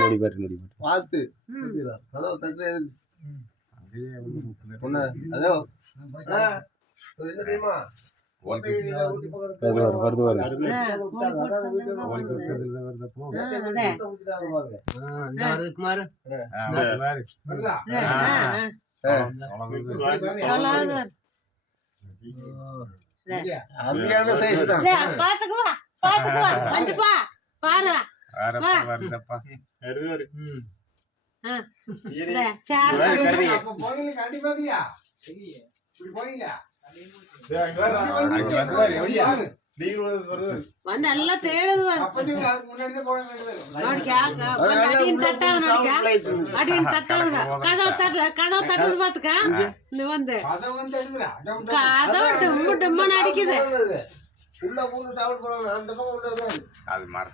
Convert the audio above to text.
நொடி பாரு பார்த்து அதோ தட்டு அதோ என்ன தெரியுமா வருது குமார் அருமையான சைஸ் தான் பாத்துக்குவா பாத்துக்குவா வந்துப்பா பாரு வந்து எல்லாம் தேடுது அடியின் தட்டாது கதவு தட்டுது பாத்துக்கா வந்து கதவு டிம்மன் அடிக்குது உள்ள பூந்து சாப்பிட்டு போறாங்க அந்த பக்கம் உள்ள